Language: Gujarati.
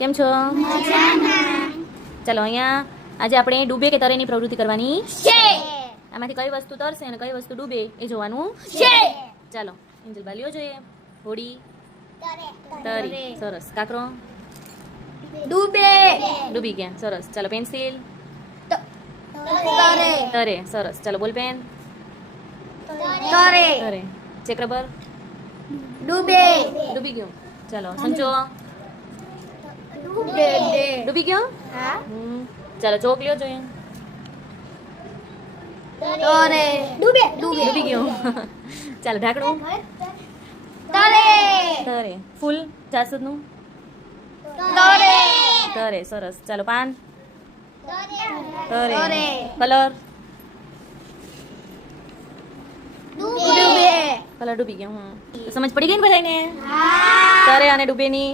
કેમ છો? ચાલો અહીંયા આજે આપણે ડૂબે કે તરેની પ્રવૃત્તિ કરવાની છે. આમાંથી કઈ વસ્તુ તરશે અને કઈ વસ્તુ ડૂબે એ જોવાનું છે. ચાલો એન્જલ બાલીઓ જોઈએ. હોડી તરી, સરસ. કાકરો ડૂબી ગયા, સરસ. ચાલો પેન્સિલ તરે, સરસ. ચાલો બોલ પેન તરે. ચેક રબર ડૂબી ગયો. ચાલો સંચો ડૂબી ગયો. ચાલો ચોક લ્યો જોઈએ. ડૂબી ગયો. ચાલો ઢાંકણું તરે. ફૂલ જાસૂદનું તરે, સરસ. ચાલો પાન તરે. કલર કલર ડૂબી ગયો. સમજ પડી ગઈ ને બધાને તરે અને ડૂબેની?